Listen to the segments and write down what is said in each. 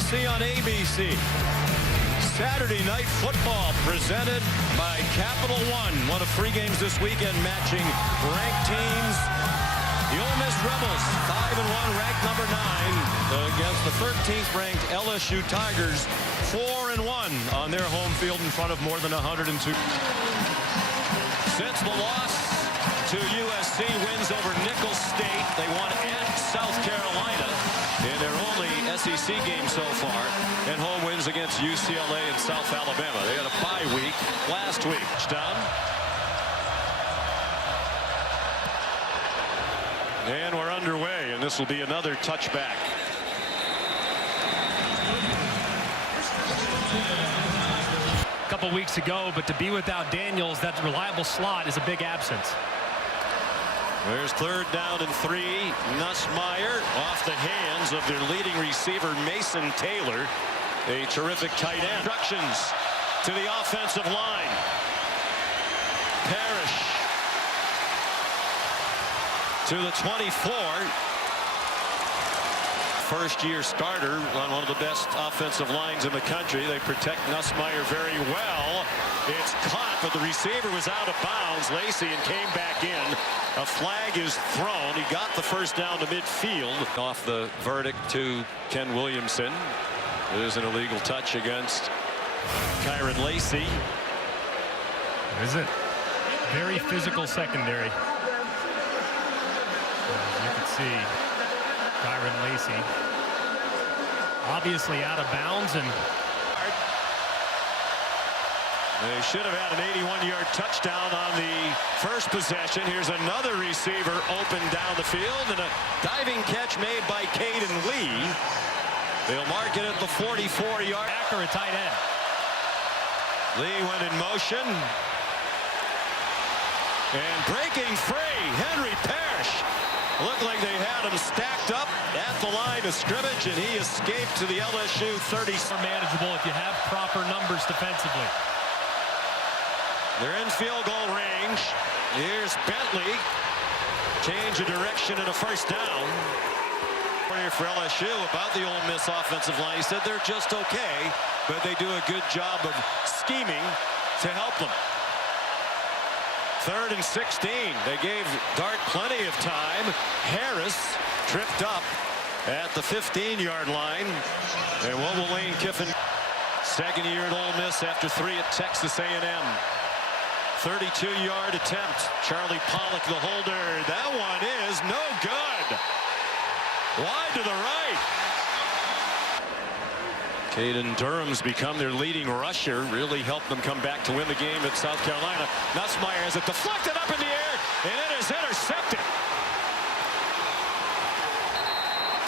NBC on ABC. Saturday Night Football presented by Capital One. One of 3 games this weekend matching ranked teams. The Ole Miss Rebels, 5-1, ranked number 9, against the 13th ranked LSU Tigers, 4-1 on their home field in front of more than 102. Since the loss to USC, wins over Nicholls State, they won at South Carolina in their only SEC game so far, and home wins against UCLA and South Alabama. They had a bye week last week. Touchdown. And we're underway, and this will be another touchback. A couple weeks ago, but to be without Daniels, that reliable slot is a big absence. There's 3rd down and 3. Nussmeier off the hands of their leading receiver, Mason Taylor, a terrific tight end. Instructions to the offensive line. Parrish to the 24. First-year starter on one of the best offensive lines in the country. They protect Nussmeier very well. It's caught, but the receiver was out of bounds. Lacey and came back in. A flag is thrown. He got the first down to midfield. Off the verdict to Ken Williamson. It is an illegal touch against Kyron Lacey. Is it? Very physical secondary. You can see Kyron Lacey obviously out of bounds, and they should have had an 81-yard touchdown on the first possession. Here's another receiver open down the field, and a diving catch made by Caden Lee. They'll mark it at the 44-yard. Back or a tight end. Lee went in motion. And breaking free, Henry Parrish. Looked like they had him stacked up at the line of scrimmage, and he escaped to the LSU 30. Manageable if you have proper numbers defensively. They're in field goal range. Here's Bentley. Change of direction and a first down. For LSU about the Ole Miss offensive line. He said they're just okay, but they do a good job of scheming to help them. 3rd and 16. They gave Dart plenty of time. Harris tripped up at the 15-yard line. And what will Lane Kiffin? Second year at Ole Miss after 3 at Texas A&M. 32-yard attempt. Charlie Pollock, the holder. That one is no good. Wide to the right. Caden Durham's become their leading rusher. Really helped them come back to win the game at South Carolina. Nussmeier has it deflected up in the air, and it is intercepted.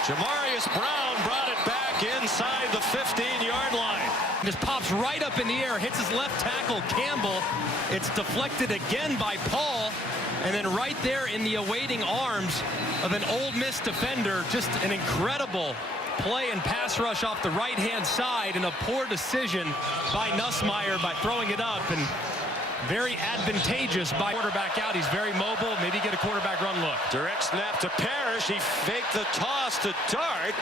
Jamarius Brown brought it back inside the 15-yard line. Just pops right up in the air, hits his left tackle, Campbell. It's deflected again by Paul, and then right there in the awaiting arms of an Ole Miss defender. Just an incredible play and pass rush off the right-hand side, and a poor decision by Nussmeier by throwing it up, and very advantageous by quarterback out. He's very mobile. Maybe get a quarterback run look. Direct snap to Parrish. He faked the toss to Dart,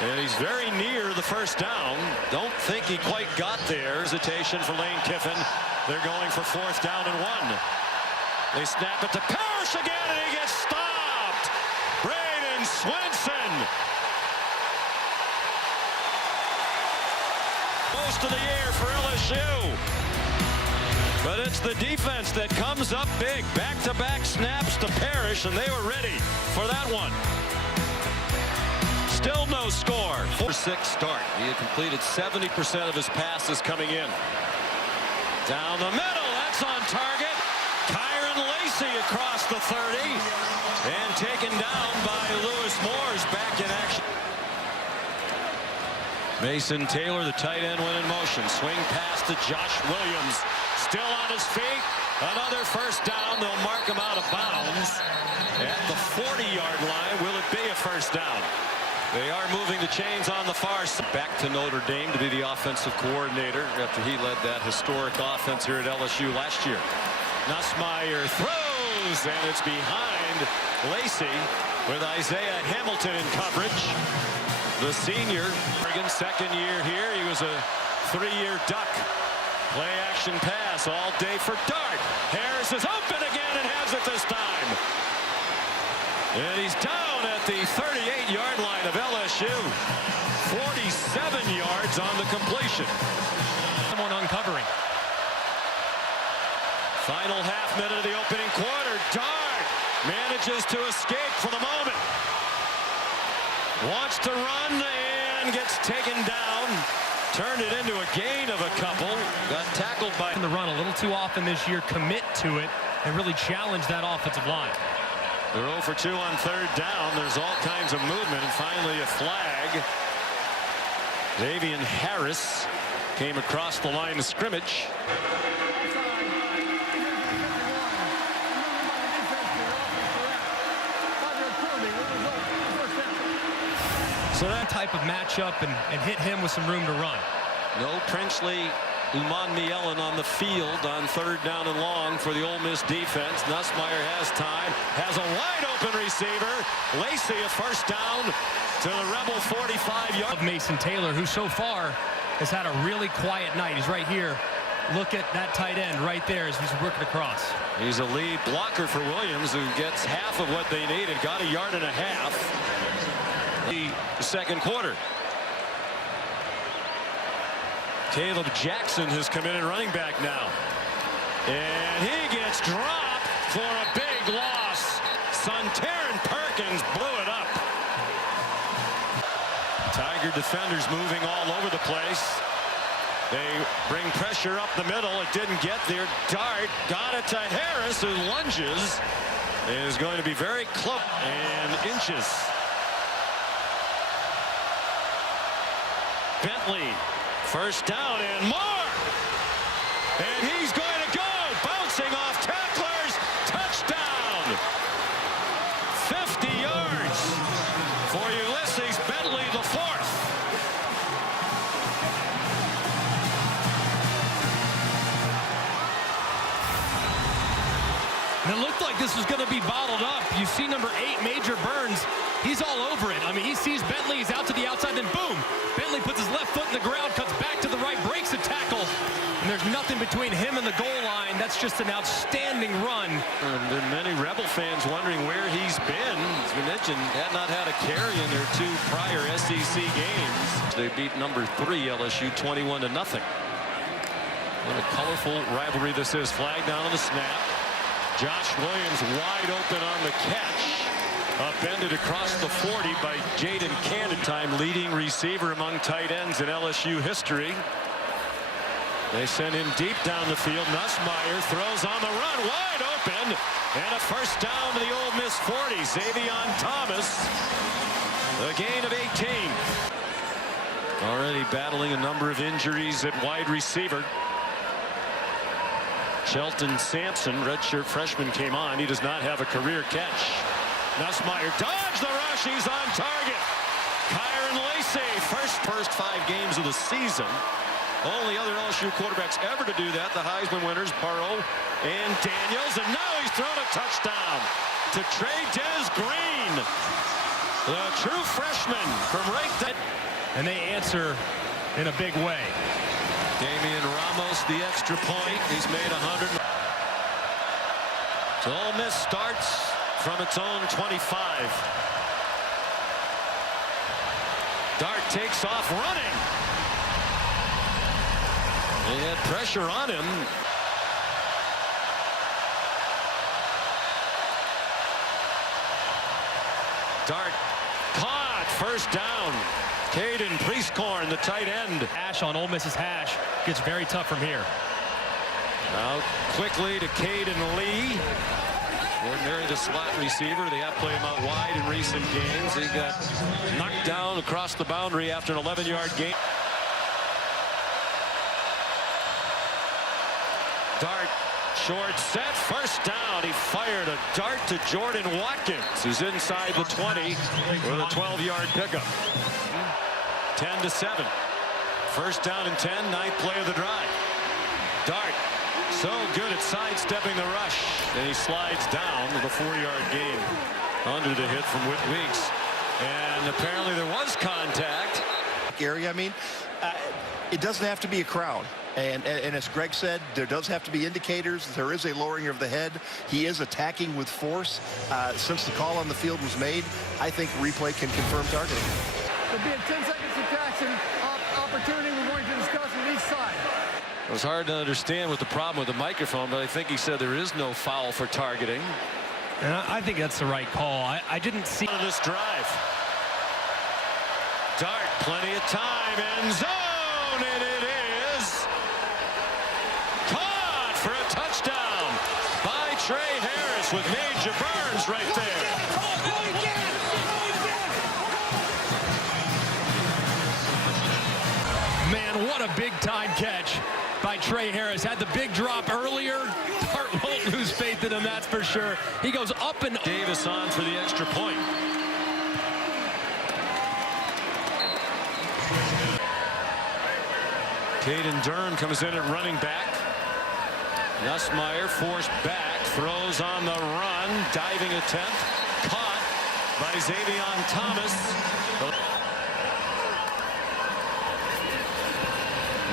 and he's very near the first down. Don't think he quite got there. Hesitation for Lane Kiffin. They're going for 4th down and 1. They snap it to Parrish again, and he gets stopped. Braden Swenson. Most of the air for LSU. But it's the defense that comes up big. Back-to-back snaps to Parrish, and they were ready for that one. Still no score. 4-6 start. He had completed 70% of his passes coming in. Down the middle, that's on target. Kyron Lacey across the 30. And taken down by Lewis Moore's back in action. Mason Taylor, the tight end, went in motion. Swing pass to Josh Williams. Still on his feet. Another first down. They'll mark him out of bounds at the 40-yard line. Will it be a first down? They are moving the chains on the far side. Back to Notre Dame to be the offensive coordinator after he led that historic offense here at LSU last year. Nussmeier throws, and it's behind Lacey with Isaiah Hamilton in coverage. the senior. Oregon's second year here. He was a 3-year Duck. Play action pass all day for Dart. Harris is open again and has it this time. And he's down at the 38-yard line of LSU. 47 yards on the completion. Someone uncovering. Final half minute of the opening quarter. Dart manages to escape for the moment. Wants to run and gets taken down. Turned it into a gain of a couple. Got tackled by In the run a little too often this year. Commit to it and really challenge that offensive line. They're 0 for 2 on third down. There's all kinds of movement, and finally a flag. Davian Harris came across the line of scrimmage. So that type of matchup and hit him with some room to run. No Princhley, Umanmielen on the field on third down and long for the Ole Miss defense. Nussmeier has time, has a wide open receiver. Lacey a first down to the Rebel 45-yard. Of Mason Taylor, who so far has had a really quiet night. He's right here. Look at that tight end right there as he's working across. He's a lead blocker for Williams, who gets half of what they needed. Got 1.5 yards. The second quarter. Caleb Jackson has come in at running back now. And he gets dropped for a big loss. Sontaran Perkins blew it up. Tiger defenders moving all over the place. They bring pressure up the middle. It didn't get there. Dart got it to Harris, who lunges. Is going to be very close and inches. Bentley, first down and more. And he's going to go, bouncing off tacklers. Touchdown. 50 yards for Ulysses Bentley, the fourth. And it looked like this was going to be bottled up. You see number 8, Major Burns. He's all over it. I mean, he sees Bentley. He's out to the outside, then boom. Bentley puts his left foot in the ground, cuts back to the right, breaks a tackle. And there's nothing between him and the goal line. That's just an outstanding run. And there are many Rebel fans wondering where he's been. As we mentioned, had not had a carry in their 2 prior SEC games. They beat number 3 LSU 21-0. What a colorful rivalry this is. Flag down on the snap. Josh Williams wide open on the catch. Upended across the 40 by Jaden Cannon, time leading receiver among tight ends in LSU history. They send him deep down the field. Nussmeier throws on the run, wide open, and a first down to the Ole Miss 40. Xavion Thomas, a gain of 18. Already battling a number of injuries at wide receiver. Shelton Sampson, redshirt freshman, came on. He does not have a career catch. Nussmeier dodged the rush. He's on target. Kyron Lacey, first 5 games of the season. Only other LSU quarterbacks ever to do that, the Heisman winners, Burrow and Daniels. And now he's thrown a touchdown to Trey Green, the true freshman from right there. And they answer in a big way. Damian Ramos, the extra point. He's made 100. So Ole Miss starts from its own 25. Dart takes off running. They had pressure on him. Dart caught, first down. Caden Priestcorn, the tight end. Hash on Ole Miss's hash gets very tough from here. Now quickly to Caden Lee. Ordinarily the slot receiver. They have played him out wide in recent games. He got knocked down across the boundary after an 11-yard gain. Dart, short set, first down. He fired a dart to Jordan Watkins, who's inside the 20 with a 12-yard pickup. 10-7. First down and 10, 9th play of the drive. Dart, so good at sidestepping the rush. And he slides down with a 4-yard gain under the hit from Whit Weeks. And apparently there was contact. Area, I mean, it doesn't have to be a crowd. And as Greg said, there does have to be indicators. There is a lowering of the head. He is attacking with force. Since the call on the field was made, I think replay can confirm targeting. There'll be a 10-second subtraction opportunity we're going to discuss with each side. It was hard to understand with the problem with the microphone, but I think he said there is no foul for targeting. And I think that's the right call. I didn't see This drive. Dart, plenty of time, end zone, and it is caught for a touchdown by Trey Harris with Major Burns right there. Man, what a big-time catch by Trey Harris. Had the big drop earlier. Dart won't lose faith in him, that's for sure. He goes up and Davis on for the extra point. Caden Dern comes in at running back. Nussmeier forced back, throws on the run, diving attempt, caught by Xavion Thomas.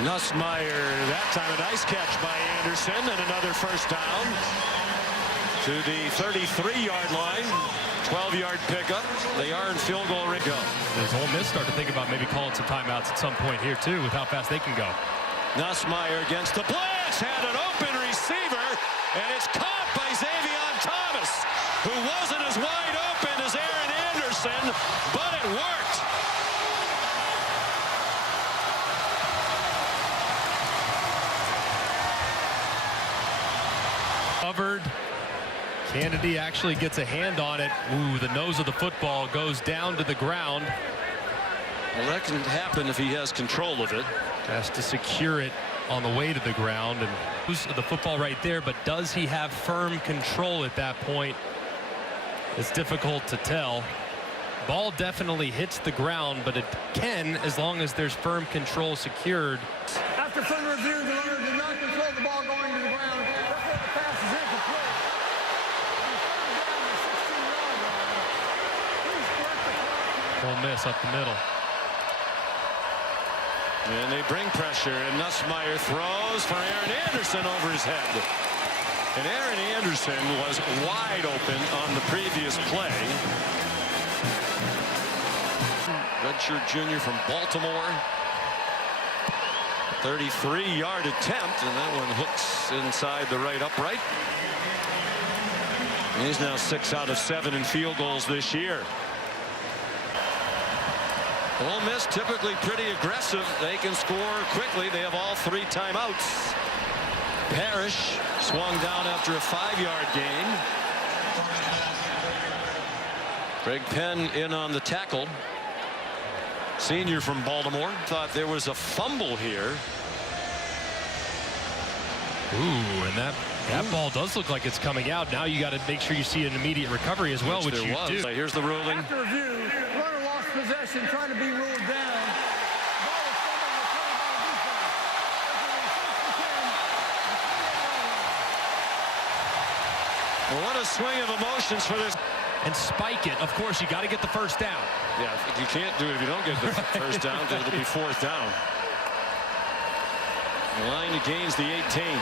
Nussmeier, that time a nice catch by Anderson, and another first down to the 33-yard line. 12-yard pickup. They are in field goal range. Does Ole Miss start to think about maybe calling some timeouts at some point here too, with how fast they can go? Nussmeier against the blitz, had an open receiver, and it's caught by Xavion Thomas, who wasn't as wide open as Aaron Anderson, but it worked. Covered. Kennedy actually gets a hand on it. Ooh, the nose of the football goes down to the ground. Well, that can happen if he has control of it. Has to secure it on the way to the ground, and lose the football right there, but does he have firm control at that point? It's difficult to tell. Ball definitely hits the ground, but it can as long as there's firm control secured. After further review, the runner did not control the ball going to the ground. Therefore, the pass is incomplete. Ole Miss up the middle. And they bring pressure, and Nussmeier throws for Aaron Anderson over his head. And Aaron Anderson was wide open on the previous play. Redshirt junior from Baltimore. 33-yard attempt, and that one hooks inside the right upright. And he's now 6 out of 7 in field goals this year. Ole Miss typically pretty aggressive. They can score quickly. They have all 3 timeouts. Parrish swung down after a 5-yard gain. Greg Penn in on the tackle. Senior from Baltimore. Thought there was a fumble here. Ooh, and that ball does look like it's coming out. Now you got to make sure you see an immediate recovery as well, which you do. Here's the ruling. After review, runner lost possession, trying to be ruled down. Well, what a swing of emotions for this. And spike it. Of course, you got to get the first down. Yeah, you can't do it if you don't get the first down, because it'll be 4th down. The line gains the 18.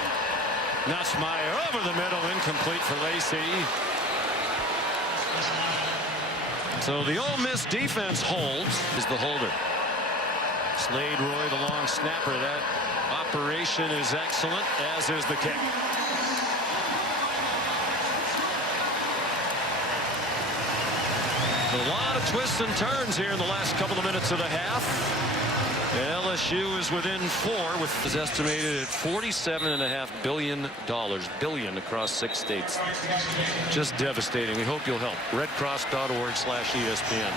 Nussmeier over the middle, incomplete for Lacey. So the Ole Miss defense holds. Is the holder. Slade Roy, the long snapper. That operation is excellent, as is the kick. A lot of twists and turns here in the last couple of minutes of the half. LSU is within 4, with is estimated at $47.5 billion across 6 states. Just devastating. We hope you'll help. redcross.org/ESPN.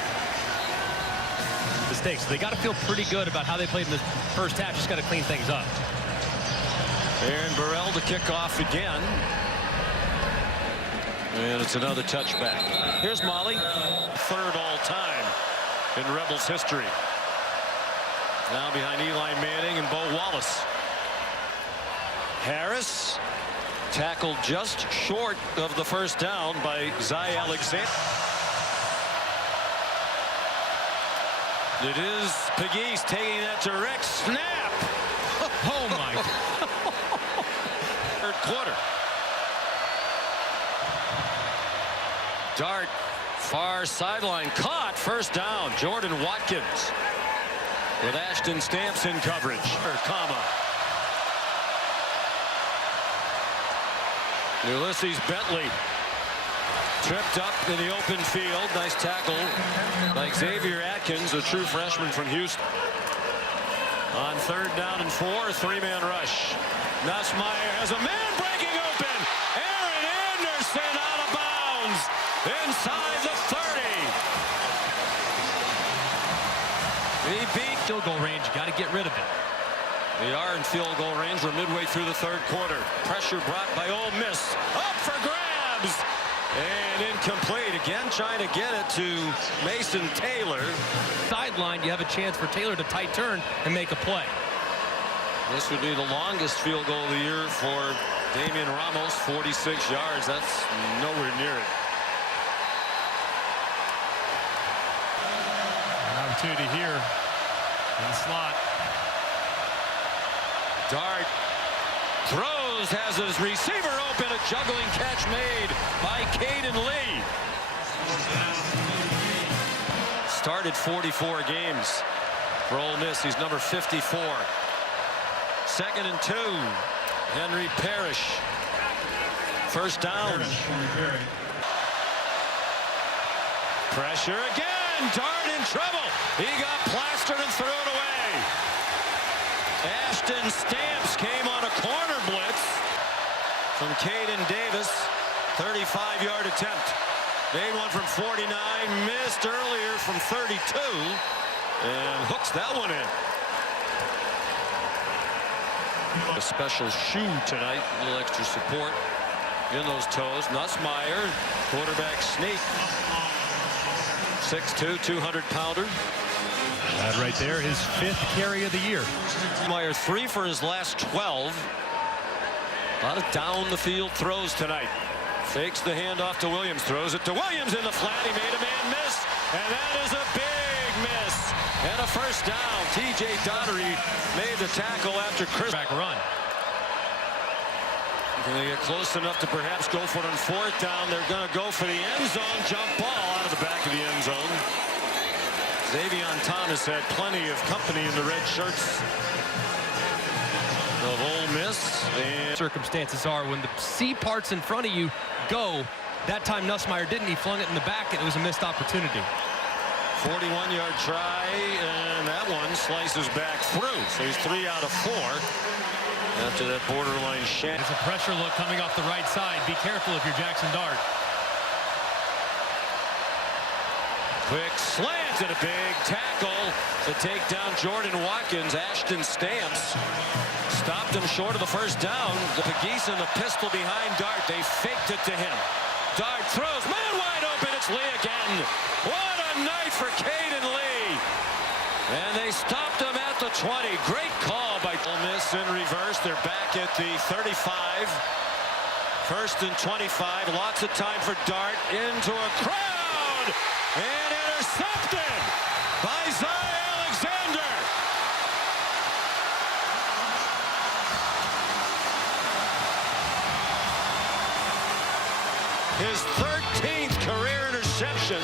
Mistakes. They got to feel pretty good about how they played in the first half. Just got to clean things up. Aaron Burrell to kick off again. And it's another touchback. Here's Molly. 3rd all-time in Rebels history. Now behind Eli Manning and Bo Wallace. Harris tackled just short of the first down by Zy Alexander. It is Pegues taking that direct snap. Oh my. Third quarter. Dart, far sideline, caught, first down. Jordan Watkins with Ashton Stamps in coverage. Ulysses Bentley tripped up in the open field. Nice tackle by Xavier Atkins, a true freshman from Houston. On third down and 4, three-man rush. Nussmeier has a man breaking open. Aaron Anderson out of bounds inside the 30. He beat Field goal range. Got to get rid of it. They are in field goal range. We're midway through the third quarter. Pressure brought by Ole Miss. Up for grabs. And incomplete. Again, trying to get it to Mason Taylor. Sideline, you have a chance for Taylor to tight turn and make a play. This would be the longest field goal of the year for Damian Ramos, 46 yards. That's nowhere near it. An opportunity here in the slot. Dart throws, has his receiver open. A juggling catch made by Caden Lee. Started 44 games for Ole Miss. He's number 54. 2nd and 2. Henry Parrish. First down. Pressure again. Dart in trouble. He got plastered and threw it away. Ashton Stamps came on a corner blitz from Caden Davis. 35-yard attempt. Made one from 49. Missed earlier from 32. And hooks that one in. A special shoe tonight. A little extra support in those toes. Nussmeier, quarterback sneak. 6'2", 200-pounder. That right there, his 5th carry of the year. Meyer 3 for his last 12. A lot of down the field throws tonight. Fakes the handoff to Williams, throws it to Williams in the flat. He made a man miss, and that is a big miss. And a first down. TJ Daugherty made the tackle after Chris. Back run. Can they get close enough to perhaps go for it on 4th down? They're going to go for the end zone. Jump ball out of the back of the end zone. Xavion Thomas had plenty of company in the red shirts of Ole Miss. And Circumstances are when the C parts in front of you go. That time Nussmeier didn't. He flung it in the back, and it was a missed opportunity. 41-yard try, and that one slices back through. So he's 3 out of 4 after that borderline shank. It's a pressure look coming off the right side. Be careful if you're Jackson Dart. Quick slant and a big tackle to take down Jordan Watkins. Ashton Stamps stopped him short of the first down. The Pegues and the pistol behind Dart. They faked it to him. Dart throws, man wide open. It's Lee again. What a night for Caden Lee. And they stopped him at the 20. Great call by Ole Miss in reverse. They're back at the 35. 1st and 25. Lots of time for Dart into a crowd. And intercepted by Zy Alexander. His 13th career interception.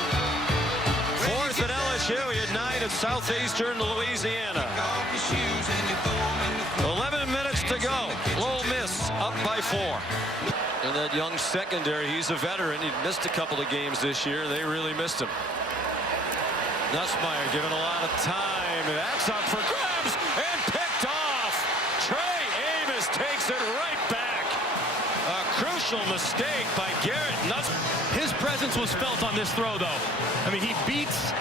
4th at LSU. He had 9 at Southeastern Louisiana. 11 minutes to go. Ole Miss up by 4. And that young secondary, he's a veteran. He missed a couple of games this year. They really missed him. Nussmeier given a lot of time. That's up for grabs and picked off. Trey Amos takes it right back. A crucial mistake by Garrett Nussmeier. His presence was felt on this throw, though. I mean, he beats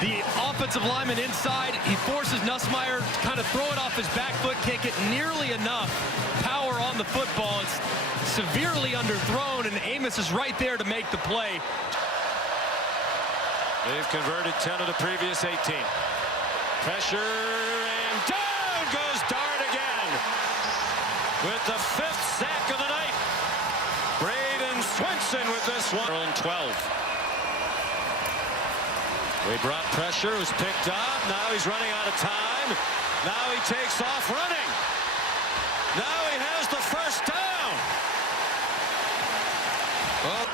the offensive lineman inside. He forces Nussmeier to kind of throw it off his back foot, kick it nearly enough power on the football. It's severely underthrown, and Amos is right there to make the play. They've converted 10 of the previous 18. Pressure, and down goes Dart again. With the 5th sack of the night. Braden Swinson with this one. On 12. We brought pressure, was picked up. Now he's running out of time. Now he takes off running. Now he has the first down. Oh.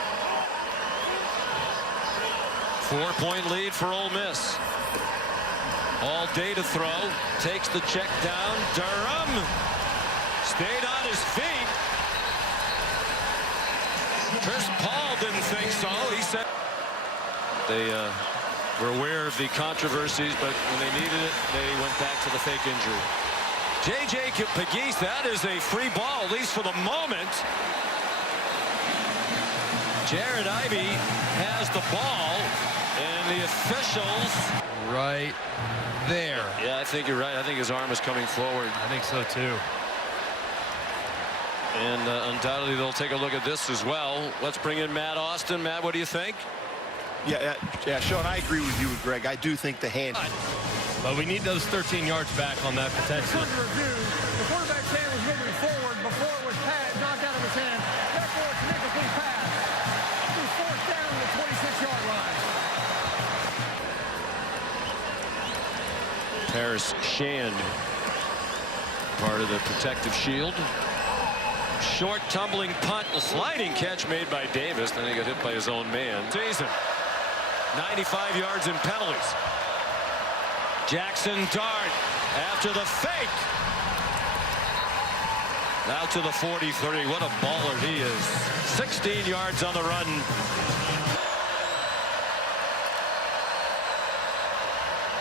4-point lead for Ole Miss. All day to throw. Takes the check down. Durham stayed on his feet. Chris Paul didn't think so. He said they were aware of the controversies, but when they needed it, they went back to the fake injury. J.J. Pegues, that is a free ball, at least for the moment. Jared Ivey has the ball, and the officials Right there. Yeah, I think you're right. I think his arm is coming forward. I think so too. And undoubtedly they'll take a look at this as well. Let's bring in Matt Austin. Matt, what do you think? Yeah, Sean, I agree with you and Greg. I do think the hand. But we need those 13 yards back on that potential. Under review, the quarterback's hand was moving forward before it was knocked out of his hand. Therefore, it's an incomplete pass. It was forced down to the 26-yard line. Paris Shand, part of the protective shield. Short tumbling punt, a sliding catch made by Davis. Then he got hit by his own man. Season 95 yards in penalties. Jackson Dart after the fake. Now to the 43. What a baller he is. 16 yards on the run.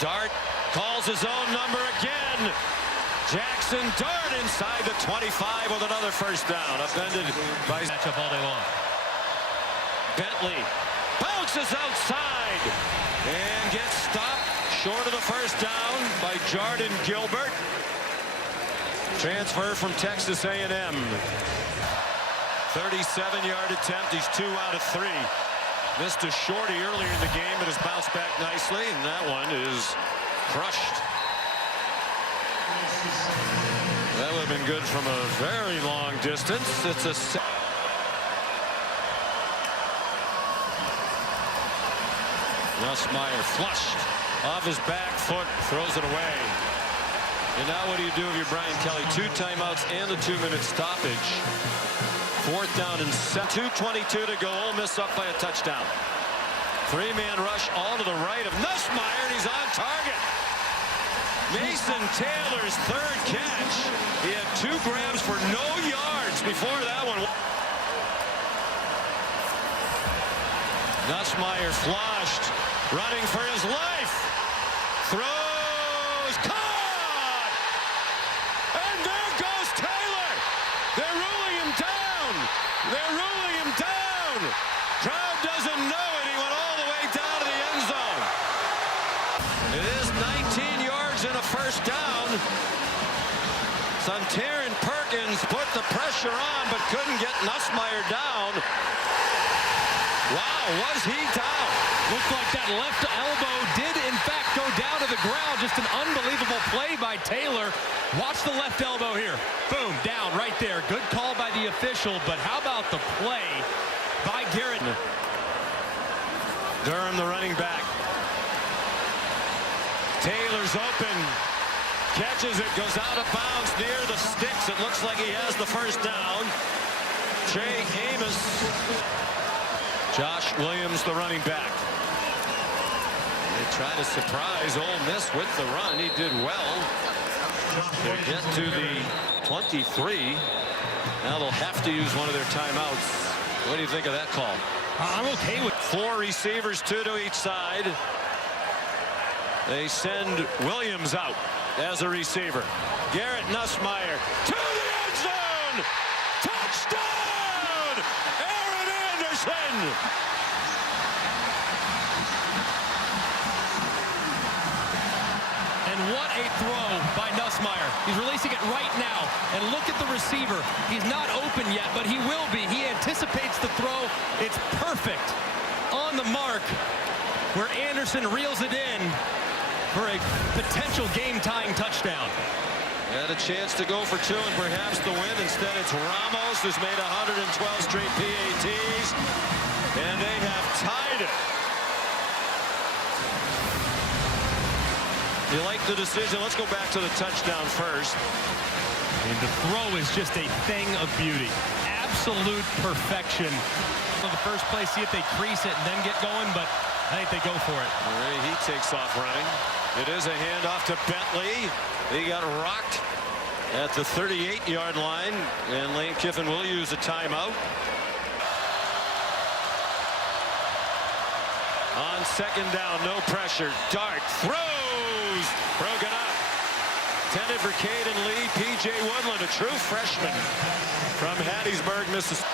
Dart calls his own number again. Jackson Dart inside the 25 with another first down. Upended by Matchup all day long. Bentley bounces outside and gets stopped short of the first down by Jordan Gilbert. Transfer from Texas A&M. 37-yard attempt. He's 2 out of 3. Missed a shorty earlier in the game, but has bounced back nicely, and that one is crushed. That would have been good from a very long distance. It's a Nussmeier flushed off his back foot, throws it away. And now what do you do if you're Brian Kelly? 2 timeouts and a 2-minute stoppage. 4th down and 2:22 to go. Ole Miss up by a touchdown. 3-man rush all to the right of Nussmeier, and he's on target. Mason Taylor's 3rd catch. He had 2 grabs for no yards before that one. Nussmeier flushed, running for his life. Throws, caught! And there goes Taylor. They're ruling him down. They're ruling him down. Crowd doesn't know it. He went all the way down to the end zone. It is 19 yards and a first down. Sontaran Perkins put the pressure on but couldn't get Nussmeier down. Wow, was he down? Looked like that left elbow did in fact go down to the ground. Just an unbelievable play by Taylor. Watch the left elbow here. Boom, down right there. Good call by the official, but how about the play by Garrett? Durham, the running back. Taylor's open. Catches it, goes out of bounds near the sticks. It looks like he has the first down. Trey Amos. Josh Williams, the running back. They try to surprise Ole Miss with the run. He did well to get to the 23. Now they'll have to use one of their timeouts. What do you think of that call? I'm okay with 4 receivers, 2 to each side. They send Williams out as a receiver. Garrett Nussmeier to the end zone. Touchdown! Aaron Anderson. And what a throw by Nussmeier. He's releasing it right now. And look at the receiver. He's not open yet, but he will be. He anticipates the throw. It's perfect on the mark where Anderson reels it in for a potential game-tying touchdown. Had a chance to go for 2 and perhaps the win. Instead, it's Ramos who's made 112 straight PATs. And they have tied it. You like the decision. Let's go back to the touchdown first. And the throw is just a thing of beauty. Absolute perfection. For the first play, see if they crease it and then get going, but I think they go for it. He takes off running. It is a handoff to Bentley. He got rocked at the 38-yard line, and Lane Kiffin will use a timeout. On second down, no pressure. Dart throws. Broken up. Intended for Caden Lee. P.J. Woodland, a true freshman from Hattiesburg, Mississippi.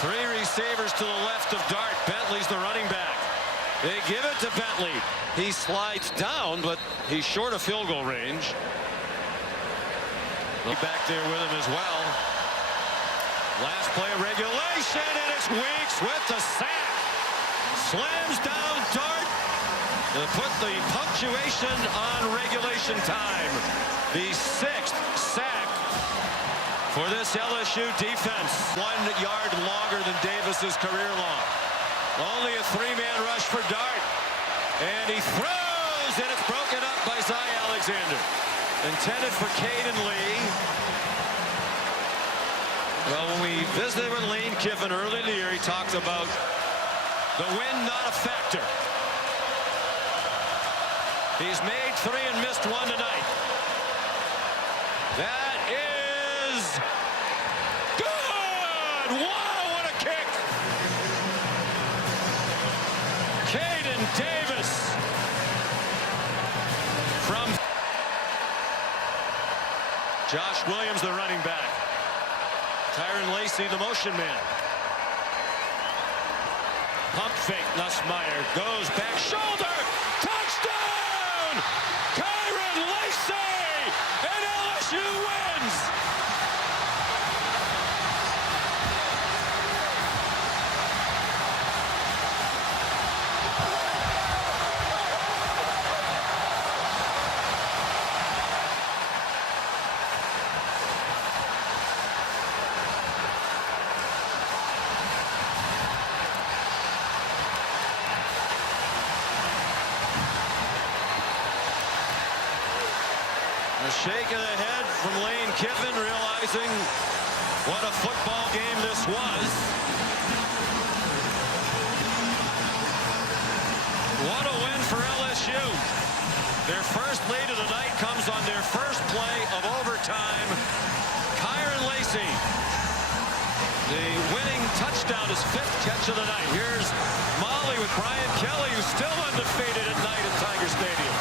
Three receivers to the left of Dart. Bentley's the running back. They give it to Bentley. He slides down, but he's short of field goal range. Back there with him as well. Last play of regulation, and it's Weeks with the sack. Slams down Dart to put the punctuation on regulation time. The 6th sack for this LSU defense. 1 yard longer than Davis's career long. Only a 3-man rush for Dart. And he throws, and it's broken up by Zy Alexander. Intended for Caden Lee. Well, when we visited with Lane Kiffin early in the year, he talked about the wind not a factor. He's made 3 and missed 1 tonight. That is good! Wow, what a kick! Caden Davis from Josh Williams, the running back. Tyron Lacey, the motion man. Pump fake, Nussmeier goes back shoulder. Touchdown! Tyron Lacey! And LSU wins! A shake of the head from Lane Kiffin, realizing what a football game this was. What a win for LSU. Their first lead of the night comes on their first play of overtime. Tyron Lacey, the winning touchdown, his 5th catch of the night. Here's Molly with Brian Kelly, who's still undefeated at night at Tiger Stadium.